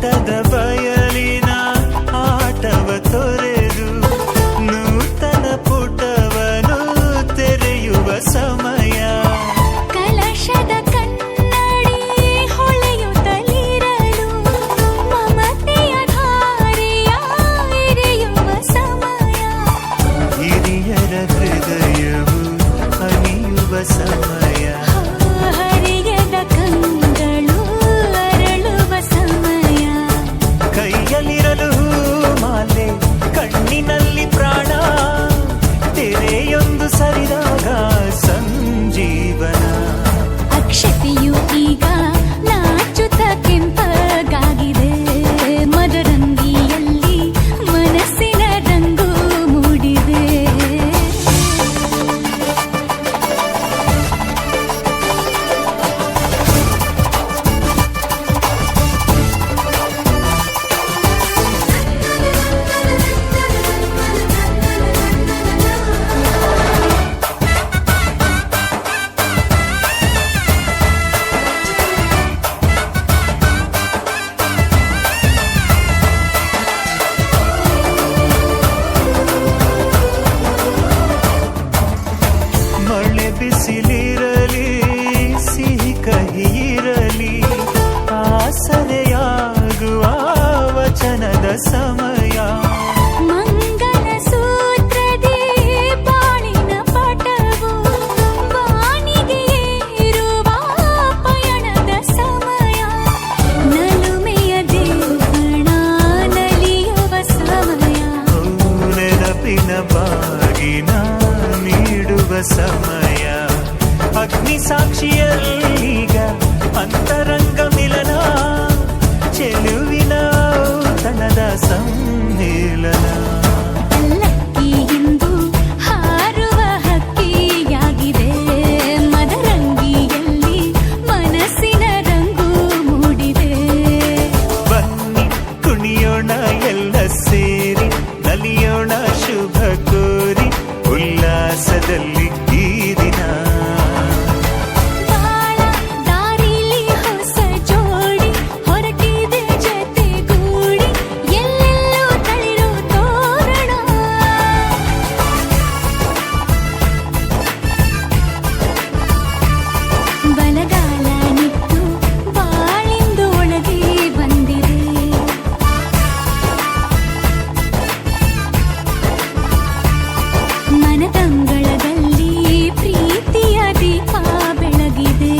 ಓಟದ ಬಯಲಿನ ಆಟವ ತೊರೆದು ನೂತನ ಪುಟವನು ತೆರೆಯುವ ಸಮಯ. ಕಲಶದ ಕನ್ನಡಿ ಹೊಳೆಯುತ್ತಲಿರಲು ಮಮತೆಯ ಧಾರೆಯ ಎರೆಯುವ ಸಮಯ. ಹಿರಿಯರ ಹೃದಯವು ಅನಿಯುವ ಸಮಯ. ಹರಿಯದ ಕಂಗಳು ಅರಳುವ ಸಮಯ. ಕೈಯಲ್ಲಿರಲು ಮಾಲೆ ಕಣ್ಣಿನಲ್ಲಿ ಪ್ರಾಣ ತೆರೆಯೊಂದು ಸರಿದಾಗ ಸಂಜೀವನ. ಅಕ್ಷತೆಯು ಈಗ ನಾಚುತ್ತ ಕೆಂಪಗಾಗಿದೆ. ಮದರಂಗಿಯಲ್ಲಿ ಮನಸ್ಸಿನ ರಂಗು ಮೂಡಿದೆ. ಮಳೆ ಬಿಸಿಲಿರಲಿ ಸಿಹಿ ಕಹಿ ಇರಲಿ ಆಸರೆಯಾಗುವ ವಚನದ ಸಮಯ. ಮಂಗಲ ಸೂತ್ರದಿ ಬಾಳಿನ ಪಟವು ಬಾನಿಗೆ ಏರುವ ಪಯಣದ ಸಮಯ. ನಲುಮೆಯ ದೇವಣ ನಲಿಯುವ ಸಮಯ. ನೆನಪಿನ ಬಾಗಿನ ನೀಡುವ ಸಮಯ. ಅಗ್ನಿ ಸಾಕ್ಷಿಯಲ್ಲೀಗ ಅಂತರಂಗ ಮಿಲನ. ಚೆಲುವಿನ ತನದ ಸಮ್ಮಿಲನ. ಪಲ್ಲಕ್ಕಿ ಇಂದು ಹಾರುವ ಹಕ್ಕಿಯಾಗಿದೆ. ಮದರಂಗಿಯಲ್ಲಿ ಮನಸ್ಸಿನ ರಂಗು ಮೂಡಿದೆ. ಬನ್ನಿ ಕುಣಿಯೋಣ ಎಲ್ಲ ಸೇರಿ ನಲಿಯೋಣ ಶುಭ ಕೋರಿ ಉಲ್ಲಾಸದಲ್ಲಿ ಈ ದಿನ. ಬಾಳ ದಾರಿಲಿ ಹೊಸ ಜೋಡಿ ಹೊರಟಿದೆ ಜತೆಗೂಡಿ. ಎಲ್ಲೆಲ್ಲೂ ತಳಿರು ತೋರಣ. ಬಲಗಾಲ ನಿಟ್ಟು ಬಾಳಿಂದು ಒಳಗೆ ಬಂದಿದೆ. ಮನದಂಗಳದಲ್ಲಿ ಪ್ರೀತಿಯ ದೀಪ ಬೆಳಗಿದೆ.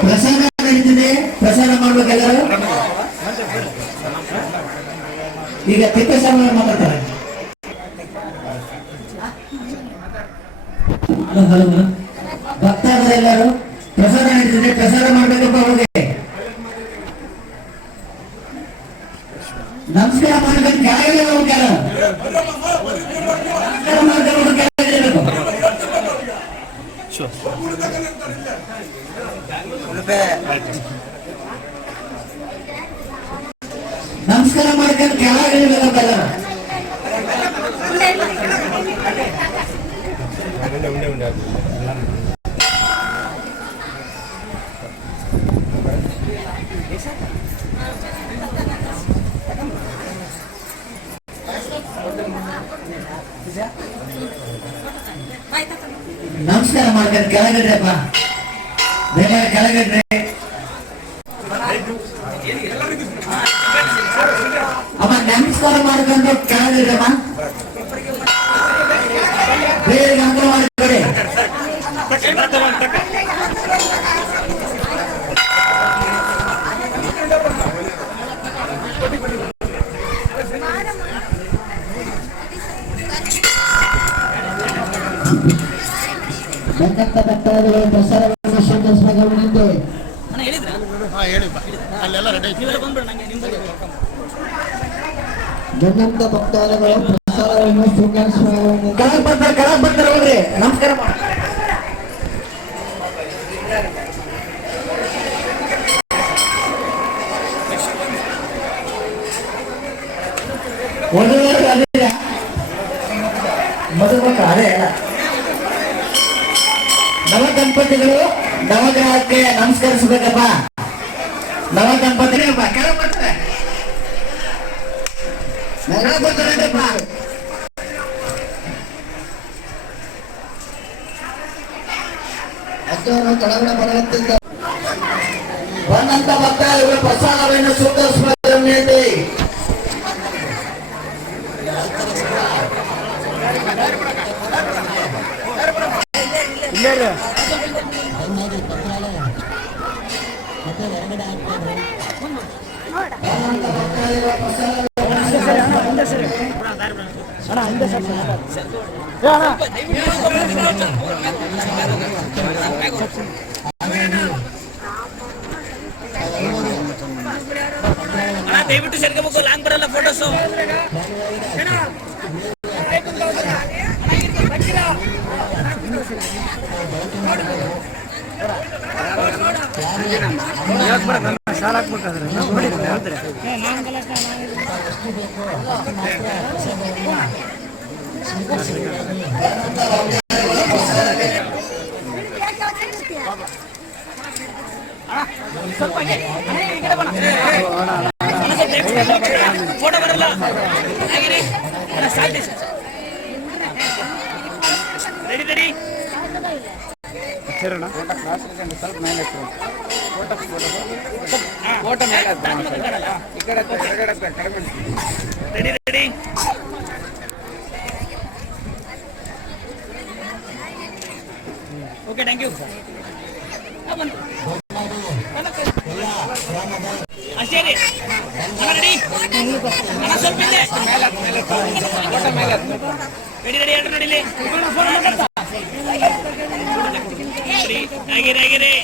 ಪ್ರಸಾದ ನಡೀತಿದೆ, ಪ್ರಸಾದ ಮಾಡ್ಬೇಕೆಲ್ಲರೂ. ಈಗ ತಿಪ್ಪೇಸ್ವಾಮಿ ಮಾತಾಡ್ತಾರೆ. ಭಕ್ತಾದರೆಲ್ಲರೂ ಪ್ರಸಾದ ನಡೀತಿದೆ, ಪ್ರಸಾದ ಮಾಡ್ಬೇಕಪ್ಪ. ಹೋಗಿ ನಮಸ್ಕಾರ ಮಾಡ್ಬೇಕು. ಕೆಳಗೆ ಹೋಗ್ಯಾರ ಮಾಡ್ಕೊಂಡು ಕೆಳಗೆ ಇರಬೇಕು. ನಮಸ್ಕಾರ ಮಾಡ್ಕೊಂಡು ಕೆಳಗೆ ಇರಬೇಕಲ್ಲ. ನಮಸ್ಕಾರ ಮಾಡ್ಕೊಂಡು ಕೆಳಗಡ್ರಪ್ಪ. ಬೇಕಾದ್ರೆ ಕೆಳಗಡ್ರೆ. ಅಮ್ಮ ನಮಸ್ಕಾರ ಮಾಡ್ಕೊಂಡು ಕೆಳಗಿಡ್ರಮ್ಮ. ಬೇರೆ ಅಂಕಲ್ ಮಾಡಿಕೊಡಿ. ಬಂದಂತ ಭಕ್ತಾದಿಗಳು ಪ್ರಸಾದವನ್ನು ಸ್ವೀಕರಿಸಬೇಕಾಗಿದೆ. ಬಂದಂತ ಭಕ್ತಾದಿಗಳು ಪ್ರಸಾದವನ್ನು ಸ್ವೀಕರಿಸಬೇಕಾಗಿದೆ. ಕೆಳಗೆ ಬರ್ತಾರೆ ಹೋಗ್ರಿ. ನಮಸ್ಕಾರ ಮಾಡಿ. ಮಧುಮಕ್ಕ ಅದೇ ಅಲ್ಲ. ನವ ದಂಪತಿಗಳು ನವಗ್ರಹಕ್ಕೆ ನಮಸ್ಕರಿಸಬೇಕಪ್ಪ. ನವ ದಂಪತಿಗಳಪ್ಪ ಕೆಳಗೆ ಬರ್ತಾರೆ. ಕೆಳಗೆ ಬರ್ತಾರಪ್ಪ. ಅಜ್ಜವರು ಕೆಳಗಡೆ ಬರುತ್ತಿದ್ದ ಬಂದಂತ ಭಕ್ತಾದಿಗಳು ಪ್ರಸಾದವನ್ನು ಸ್ವೀಕರಿಸಬೇಕು. ದಯವಿಟ್ಟು ಸೇರ್ಕೋಬೇಕು. ಲಾಂಗ್ ಬರಲ್ಲ ಫೋಟೋಸು. ಫೋಟೋ ಬರಲ್ಲ. Ready ready ready ready. Okay thank you. ಅಷ್ಟೇ ರೀ. ರೆಡಿ ಸ್ವಲ್ಪ ರೆಡಿ ರೆಡಿ ಎರಡು ನಡಿಲಿ. ಆಗಿರಿ ಆಗಿರಿ.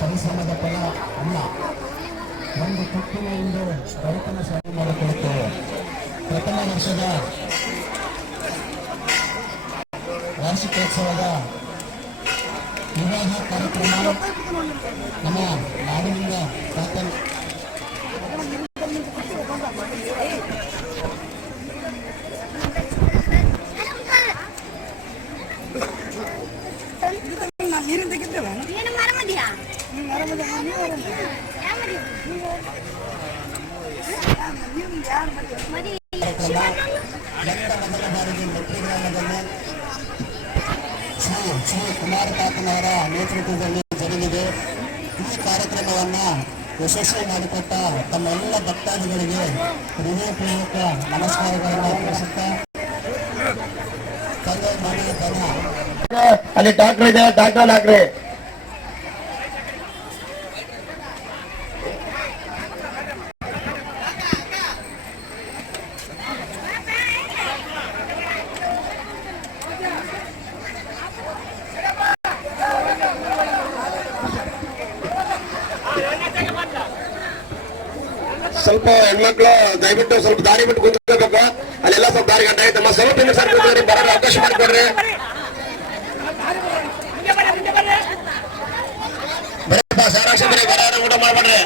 ಪರಿಶ್ರಮದ ಫಲ ಅಲ್ಲ. ಒಂದು ತುತ್ತಿನ ಇಂದು ರೈತನ ಸೇವೆ ಮಾಡಿಕೊಳ್ಳುತ್ತೇವೆ. ಪ್ರಥಮ ವರ್ಷದ ವಾರ್ಷಿಕೋತ್ಸವದ ವಿವಾಹ ಕಾರ್ಯಕ್ರಮ ನಮ್ಮ ನಾಡಿನಿಂದ ಶ್ರೀ ಕುಮಾರ ತಾತನವರ ನೇತೃತ್ವದಲ್ಲಿ ಜರುಗಿದೆ. ಈ ಕಾರ್ಯಕ್ರಮವನ್ನು ಯಶಸ್ವಿ ಮಾಡಿಕೊಟ್ಟ ತಮ್ಮ ಎಲ್ಲ ಭಕ್ತಾದಿಗಳಿಗೆ ಹೃದಯಪೂರ್ವಕ ನಮಸ್ಕಾರಗಳನ್ನು ಅರ್ಪಿಸುತ್ತಾ ಅಲ್ಲಿ ಡಾಕ್ಟರ್ ಇದೆ, ಡಾಕ್ಟರ್ ಹಾಕ್ರಿ. ಸ್ವಲ್ಪ ಹೆಣ್ಮಕ್ಳು ದಯವಿಟ್ಟು ಸ್ವಲ್ಪ ದಾರಿ ಬಿಟ್ಟು ಕುಂತ್ಕೋಬೇಕು. ಅಲ್ಲೆಲ್ಲ ಸ್ವಲ್ಪ ದಾರಿ ಗಂಟೆ ಆಯ್ತಮ್ಮ. ಸ್ವಲ್ಪ ಇನ್ನು ಸರ್ ಕೂತ್ಕೊಡ್ರಿ, ಬರೋರು ಅವಕಾಶ ಮಾಡಿಕೊಡ್ರಿ. ಬರಪ್ಪ ಸಾರಾಕ್ಷಂದ್ರೆ ಬರೋರು ಊಟ ಮಾಡ್ಬೇಡ್ರಿ.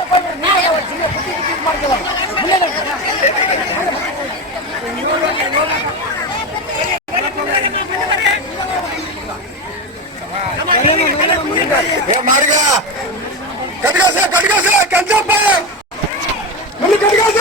ಮಾರ್ಗ ಕಟ್ಗಾಸ ಕಟ್ಗಾಸ ಕಂಚಪ್ಪ ನಮ್ಗೆ ಕಟ್ಗಾಸ.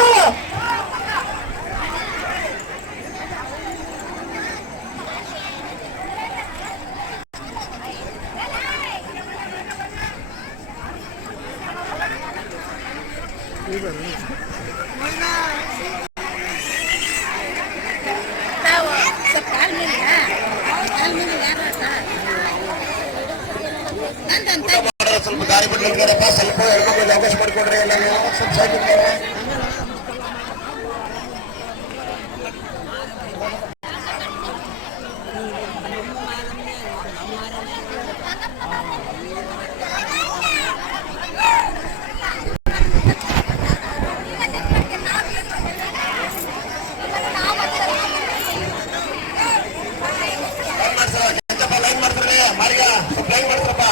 ಸ್ವಲ್ಪ ದಾರಿ ಬಿಟ್ಟಿರ್ತಾರಪ್ಪ, ಸ್ವಲ್ಪ ಹೆಣ್ಮಕ್ಳಿಗೆ ಅವಕಾಶ ಮಾಡಿಕೊಡ್ರಿ. ಎಲ್ಲ ಸ್ವಲ್ಪ ಸೈಡ್ ಲೈನ್ ಮಾಡ್ತಾರೆ. ಮಾರ್ಗ ಸ್ವಲ್ಪ ಲೈನ್ ಮಾಡ್ತಾರಪ್ಪ.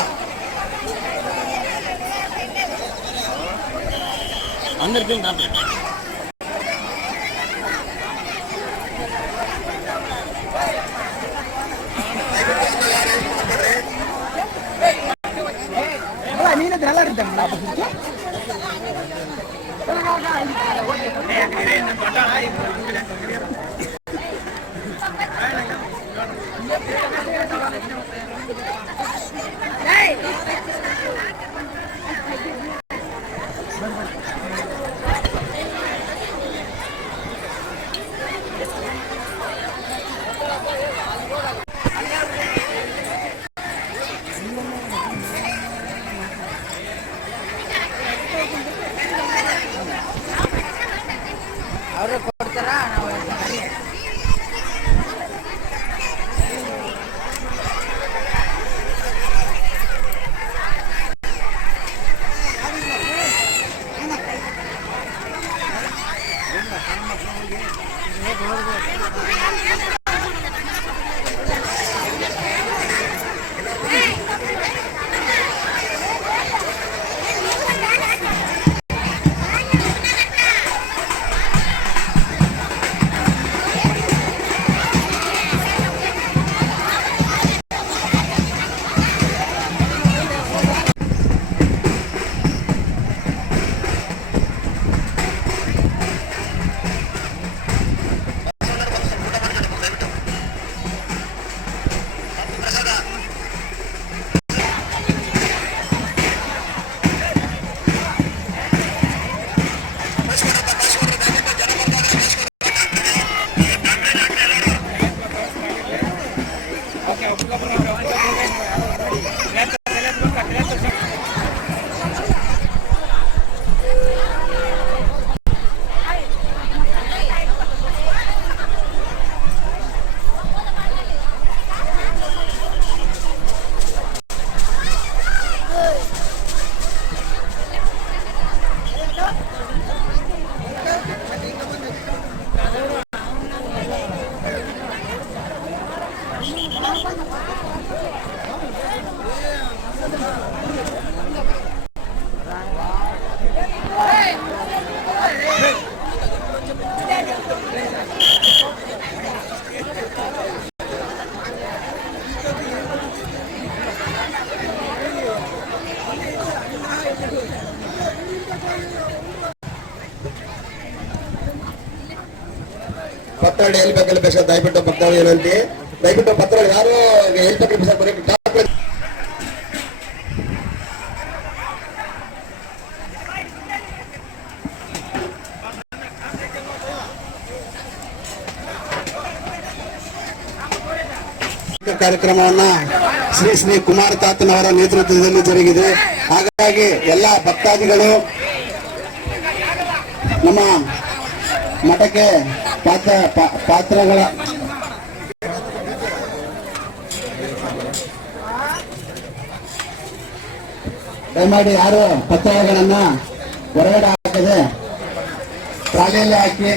ಪತ್ರ ಹೇಳ್ಬೇಕಲ್ಲ ದಯವಿಟ್ಟು ಭಕ್ತಾದಿ ವಿನಂತಿ. ದಯವಿಟ್ಟು ಪತ್ರ ಯಾರು ಹೇಳ್ಬೇಕಲ್ಲ ಸರ್ ಬರೀ ಕಾರ್ಯಕ್ರಮವನ್ನ ಶ್ರೀ ಶ್ರೀ ಕುಮಾರ ತಾತನವರ ನೇತೃತ್ವದಲ್ಲಿ ಜರುಗಿದೆ. ಹಾಗಾಗಿ ಎಲ್ಲ ಭಕ್ತಾದಿಗಳು ನಮ್ಮ ಮಠಕ್ಕೆ ಪಾತ್ರಗಳ ದಯಮಾಡಿ ಯಾರು ಪತ್ರಗಳನ್ನ ಹೊರಗಡೆ ಹಾಕದೆ ಗಾಡಿಯಲ್ಲಿ ಹಾಕಿ.